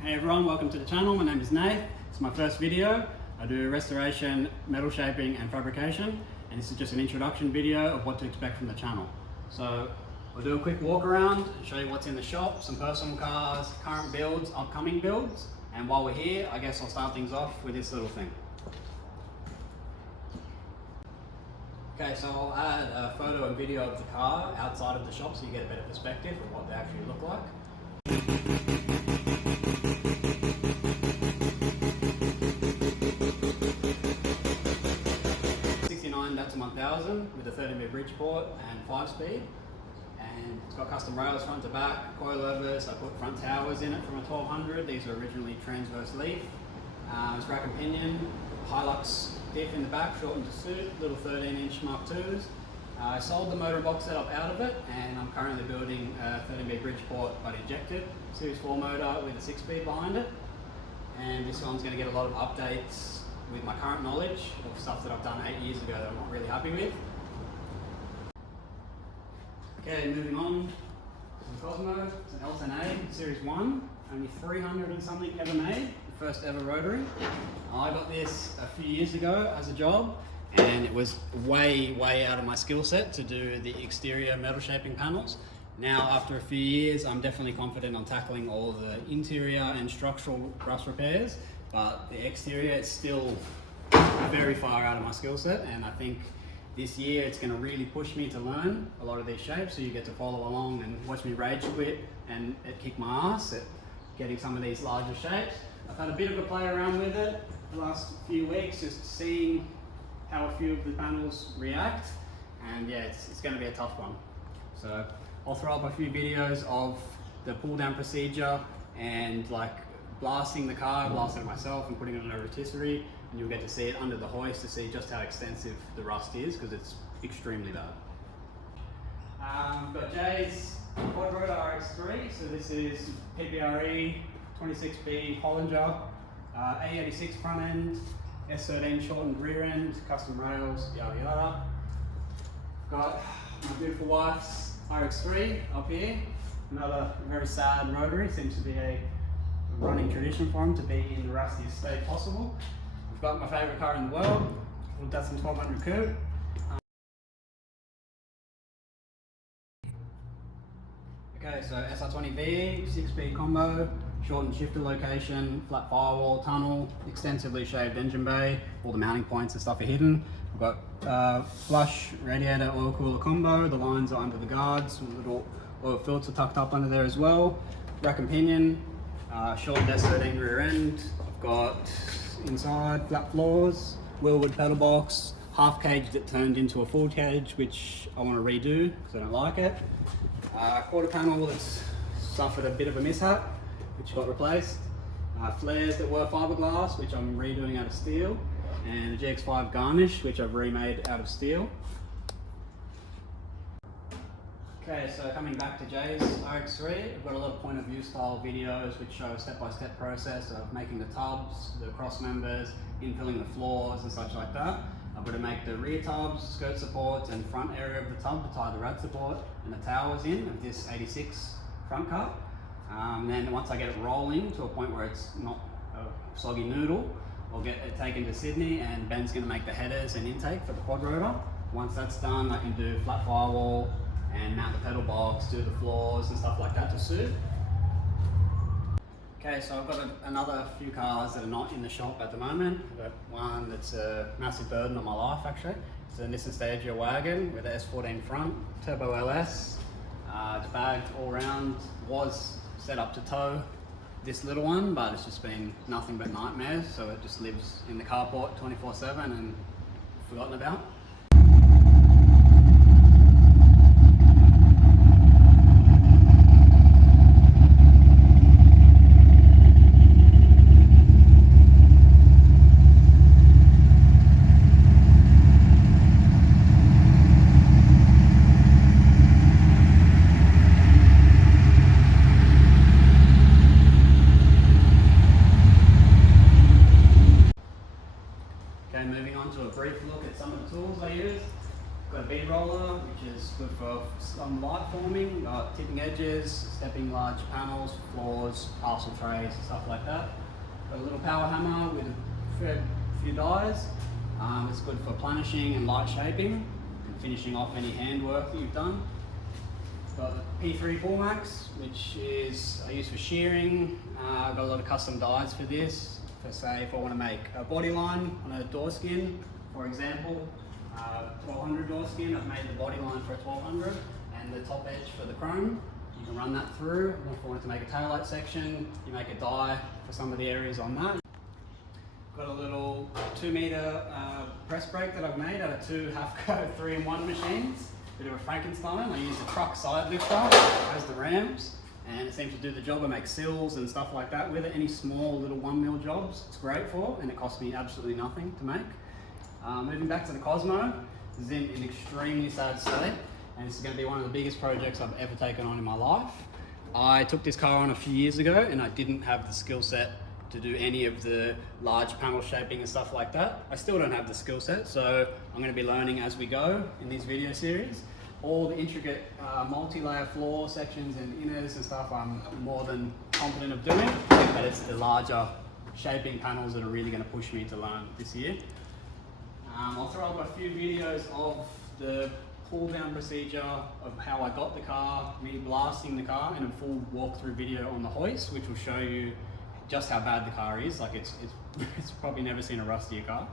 Hey everyone, welcome to the channel. My name is Nate. It's my first video. I do restoration, metal shaping and fabrication, and this is just an introduction video of what to expect from the channel. So we'll do a quick walk around, show you what's in the shop, some personal cars, current builds, upcoming builds, and while we're here, I guess I'll start things off with this little thing. Okay, so I'll add a photo and video of the car outside of the shop so you get a better perspective of what they actually look like. 1000 with a 30mm Bridgeport and 5-speed, and it's got custom rails front to back, coilovers. I put front towers in it from a 1200. These are originally transverse leaf. Rack and pinion, Hilux diff in the back, shortened to suit, little 13-inch Mark IIs. I sold the motor box setup out of it, and I'm currently building a 30mm Bridgeport but injected Series 4 motor with a 6-speed behind it. And this one's going to get a lot of updates with my current knowledge of stuff that I've done 8 years ago that I'm not really happy with. Okay, moving on to the Cosmo. It's an L10a Series 1, only 300 and something ever made, the first ever rotary. I got this a few years ago as a job, and it was way out of my skill set to do the exterior metal shaping panels. Now, after a few years, I'm definitely confident on tackling all the interior and structural rust repairs, but the exterior is still very far out of my skill set, and I think this year it's going to really push me to learn a lot of these shapes, so you get to follow along and watch me rage quit and kick my ass at getting some of these larger shapes. I've had a bit of a play around with it the last few weeks, just seeing how a few of the panels react, and yeah, it's going to be a tough one. So I'll throw up a few videos of the pull down procedure and like blasting the car, blasting it myself and putting it on a rotisserie, and you'll get to see it under the hoist to see just how extensive the rust is, because it's extremely bad. Got Jay's Rotor RX3, so this is PPRE 26B Hollinger, A86 front end, S13 shortened rear end, custom rails, yada yada. Got my beautiful wife's RX3 up here, another very sad rotary, seems to be a running tradition for him to be in the rustiest state possible. We've got my favourite car in the world, little Datsun 1200 Coupe. Okay, so SR20V, 6-speed combo, shortened shifter location, flat firewall, tunnel, extensively shaved engine bay, all the mounting points and stuff are hidden. We've got flush radiator oil cooler combo, the lines are under the guards, little oil filter tucked up under there as well. Rack and pinion, short S13 rear end. I've got inside flat floors, wheelwood pedal box, half cage that turned into a full cage, which I want to redo because I don't like it. Quarter panel that's suffered a bit of a mishap, which got replaced. Flares that were fiberglass, which I'm redoing out of steel, and a GX5 garnish, which I've remade out of steel. Okay, so coming back to Jay's RX3, I've got a lot of point of view style videos which show a step-by-step process of making the tubs, the cross members, infilling the floors and such like that. I've got to make the rear tubs, skirt supports and front area of the tub to tie the rad support and the towers in of this 86 front cut. Then once I get it rolling to a point where it's not a soggy noodle, I'll get it taken to Sydney, and Ben's going to make the headers and intake for the quad rotor. Once that's done, I can do flat firewall and mount the pedal box, do the floors and stuff like that to suit. Okay, so I've got another few cars that are not in the shop at the moment. I've got one that's a massive burden on my life actually. It's a Nissan Stagea wagon with a S14 front, turbo LS. It's bagged all round, was set up to tow this little one, but it's just been nothing but nightmares, so it just lives in the carport 24/7 and forgotten about. Okay, moving on to a brief look at some of the tools some light forming, tipping edges, stepping large panels, floors, parcel trays, stuff like that. Got a little power hammer with a few dies. It's good for planishing and light shaping and finishing off any handwork that you've done. Got a P3 Pull Max, which is I use for shearing. I've got a lot of custom dies for this. For say, if I want to make a body line on a door skin, for example, 1200 door skin, I've made the body line for a 1200 and the top edge for the chrome. You can run that through. If I wanted to make a taillight section, you make a die for some of the areas on that. Got a little 2 meter press brake that I've made out of 2 half-co 3-in-1 machines. Bit of a Frankenstein. I use a truck side lifter as the rams, and it seems to do the job. I make sills and stuff like that with it. Any small little 1mm jobs it's great for, and it costs me absolutely nothing to make. Moving back to the Cosmo, this is in an extremely sad state, and this is going to be one of the biggest projects I've ever taken on in my life. I took this car on a few years ago, and I didn't have the skill set to do any of the large panel shaping and stuff like that. I still don't have the skill set, so I'm going to be learning as we go in this video series. All the intricate multi-layer floor sections and inners and stuff I'm more than confident of doing, but it's the larger shaping panels that are really going to push me to learn this year. I'll throw up a few videos of the pull down procedure of how I got the car, re-blasting the car, and a full walkthrough video on the hoist, which will show you just how bad the car is. Like it's probably never seen a rustier car.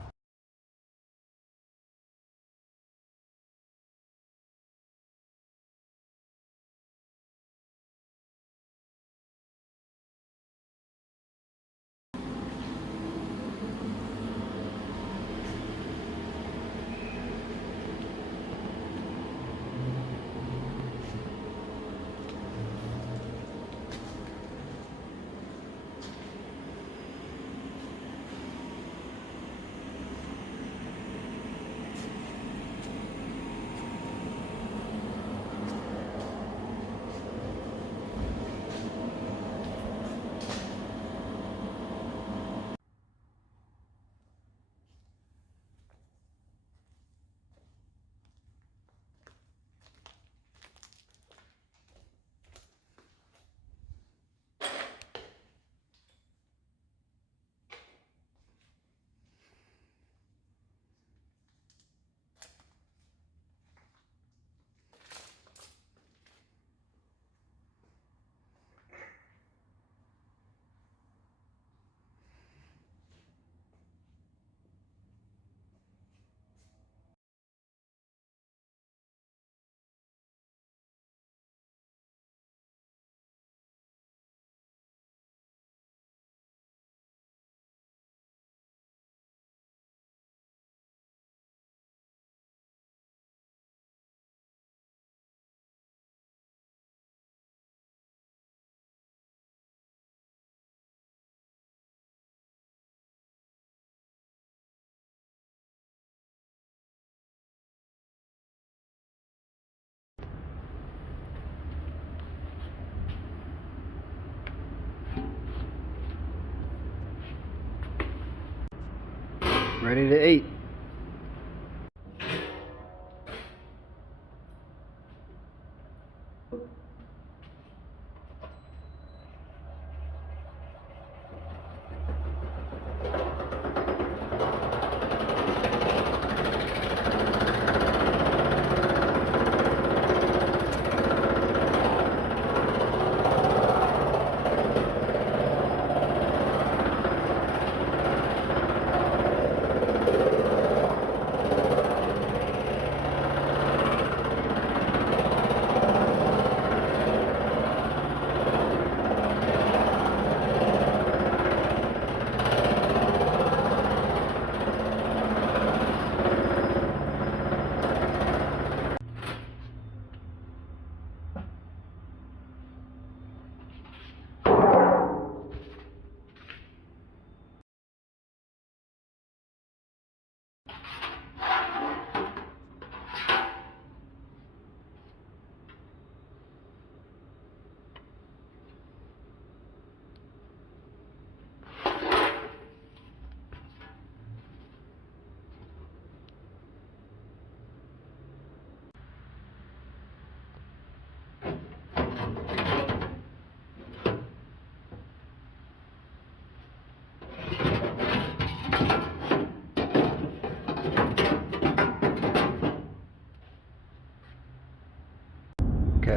Ready to eat.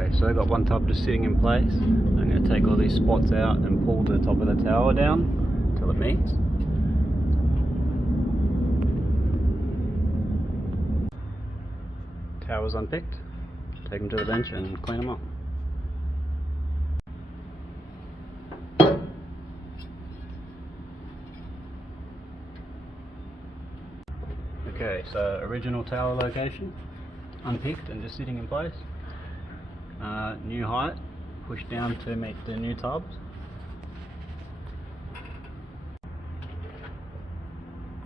Okay, so I got one tub just sitting in place. I'm going to take all these spots out and pull the top of the tower down until it meets. Towers unpicked, take them to the bench and clean them up. Okay, so original tower location, unpicked and just sitting in place. New height, pushed down to meet the new tubs.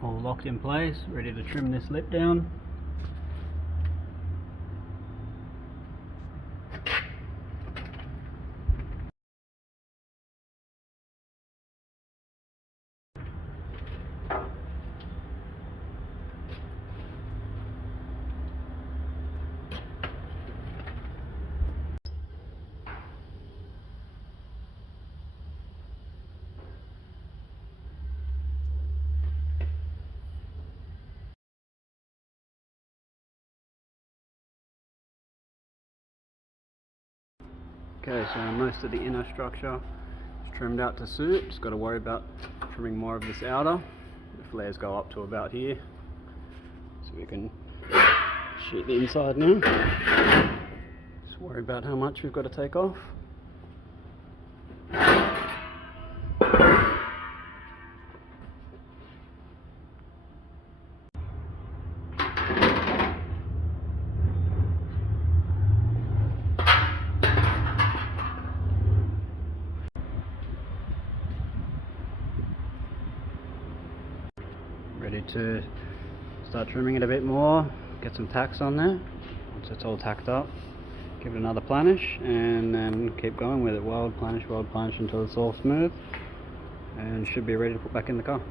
All locked in place, ready to trim this lip down. Okay, so most of the inner structure is trimmed out to suit. Just got to worry about trimming more of this outer. The flares go up to about here, so we can shoot the inside now. Just worry about how much we've got to take off. Ready to start trimming it a bit more, get some tacks on there. Once it's all tacked up, give it another planish and then keep going with it. Weld planish until it's all smooth, and should be ready to put back in the car.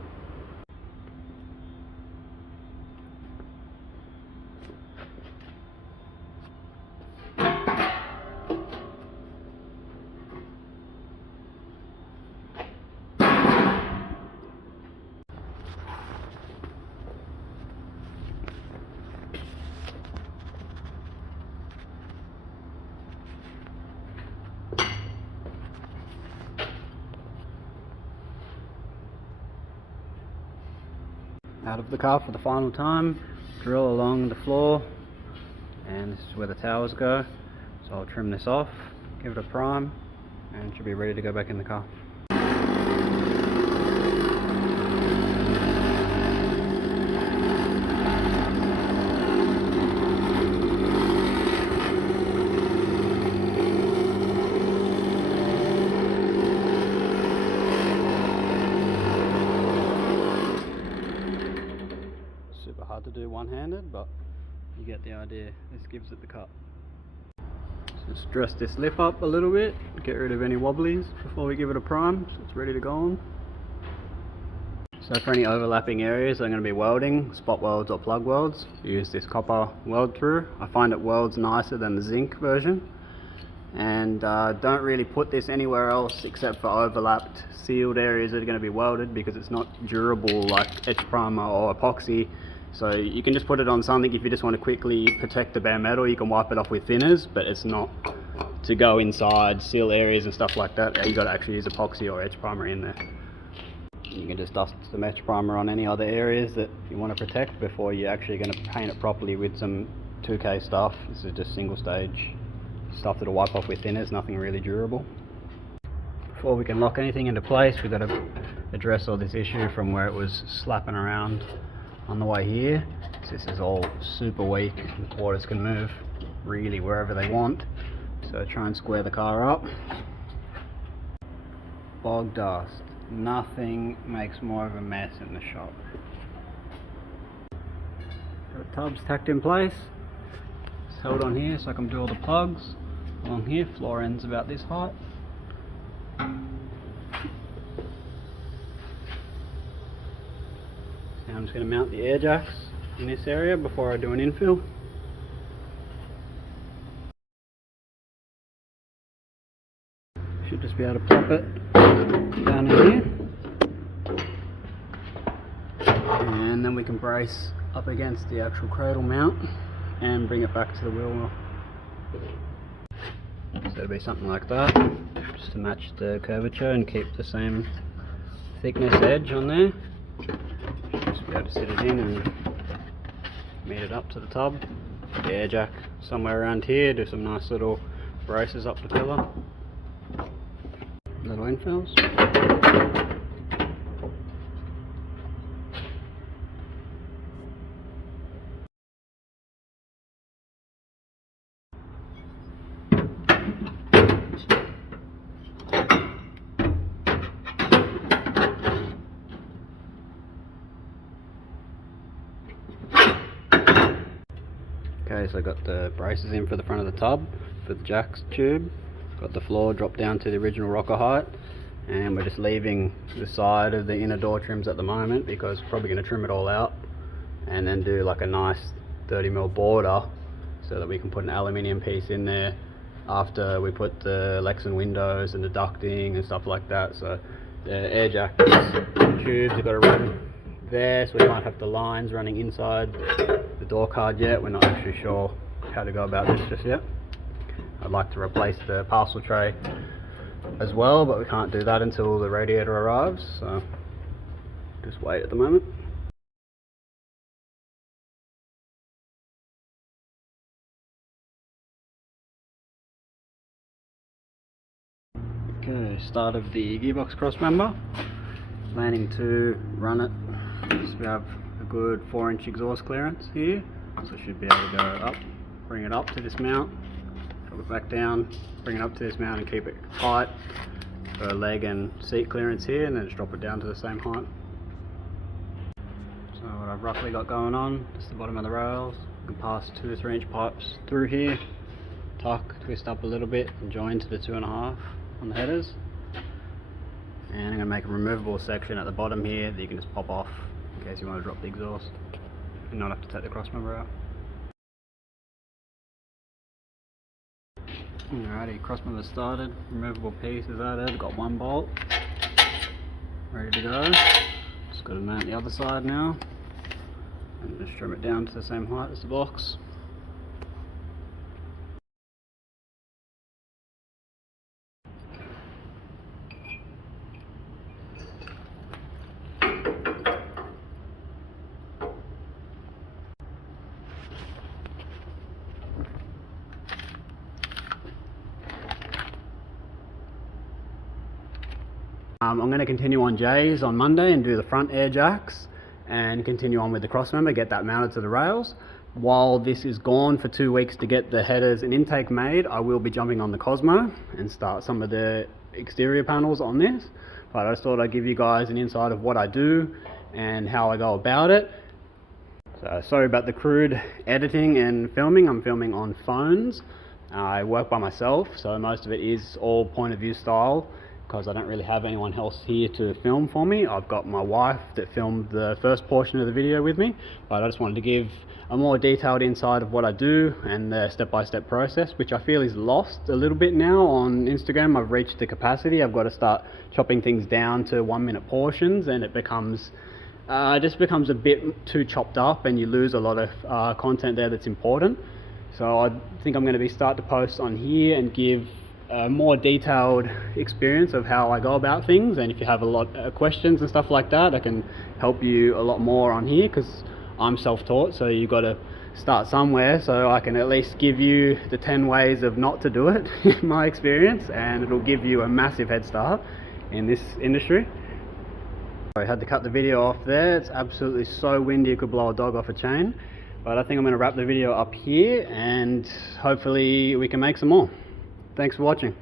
Out of the car for the final time, drill along the floor, and this is where the towers go. So I'll trim this off, give it a prime, and it should be ready to go back in the car. Hard to do one-handed, but you get the idea. This gives it the cut. Just dress this lip up a little bit, get rid of any wobblies before we give it a prime, so it's ready to go on. So for any overlapping areas, I'm going to be welding, spot welds or plug welds. Use this copper weld through. I find it welds nicer than the zinc version, and don't really put this anywhere else except for overlapped sealed areas that are going to be welded, because it's not durable like etch primer or epoxy. So you can just put it on something if you just want to quickly protect the bare metal. You can wipe it off with thinners, but it's not to go inside, seal areas and stuff like that. You got to actually use epoxy or etch primer in there. You can just dust some etch primer on any other areas that you want to protect before you're actually going to paint it properly with some 2K stuff. This is just single stage stuff that'll wipe off with thinners, nothing really durable. Before we can lock anything into place, we've got to address all this issue from where it was slapping around on the way here. So this is all super weak, the quarters can move really wherever they want, so try and square the car up. Bog dust, nothing makes more of a mess in the shop. The tub's tacked in place, it's held on here so I can do all the plugs along here. Floor end's about this height. I'm just going to mount the air jacks in this area before I do an infill. Should just be able to pop it down in here. And then we can brace up against the actual cradle mount and bring it back to the wheel well. So it'll be something like that, just to match the curvature and keep the same thickness edge on there. Just be able to sit it in and meet it up to the tub. The air jack somewhere around here, do some nice little braces up the pillar. Little infills. Okay, so I got the braces in for the front of the tub for the jacks tube. Got the floor dropped down to the original rocker height, and we're just leaving the side of the inner door trims at the moment because we're probably going to trim it all out and then do like a nice 30mm border so that we can put an aluminium piece in there after we put the Lexan windows and the ducting and stuff like that. So the air jack tubes have got to run there, so we might have the lines running inside the door card yet. We're not actually sure how to go about this just yet. I'd like to replace the parcel tray as well, but we can't do that until the radiator arrives, so just wait at the moment. Okay, start of the gearbox crossmember. Planning to run it, so we have a good 4-inch exhaust clearance here, so should be able to go up, bring it up to this mount, drop it back down, bring it up to this mount and keep it tight for leg and seat clearance here, and then just drop it down to the same height. So what I've roughly got going on, just the bottom of the rails, you can pass 2 or 3-inch pipes through here, tuck, twist up a little bit and join to the 2.5 on the headers. And I'm going to make a removable section at the bottom here that you can just pop off in case you want to drop the exhaust and not have to take the crossmember out. Alrighty, crossmember started, removable piece is added, got 1 bolt, ready to go. Just got to mount the other side now and just trim it down to the same height as the box. I'm going to continue on J's on Monday and do the front air jacks and continue on with the crossmember, get that mounted to the rails. While this is gone for 2 weeks to get the headers and intake made, I will be jumping on the Cosmo and start some of the exterior panels on this. But I just thought I'd give you guys an insight of what I do and how I go about it. So sorry about the crude editing and filming. I'm filming on phones. I work by myself, so most of it is all point of view style, because I don't really have anyone else here to film for me. I've got my wife that filmed the first portion of the video with me, but I just wanted to give a more detailed insight of what I do and the step-by-step process, which I feel is lost a little bit now on Instagram. I've reached the capacity. I've got to start chopping things down to 1-minute portions, and it becomes just becomes a bit too chopped up, and you lose a lot of content there that's important. So I think I'm going to be start to post on here and give a more detailed experience of how I go about things, and if you have a lot of questions and stuff like that, I can help you a lot more on here, because I'm self-taught, so you've got to start somewhere. So I can at least give you the 10 ways of not to do it in my experience, and it'll give you a massive head start in this industry. I had to cut the video off there. It's absolutely so windy it could blow a dog off a chain, but I think I'm going to wrap the video up here and hopefully we can make some more. Thanks for watching.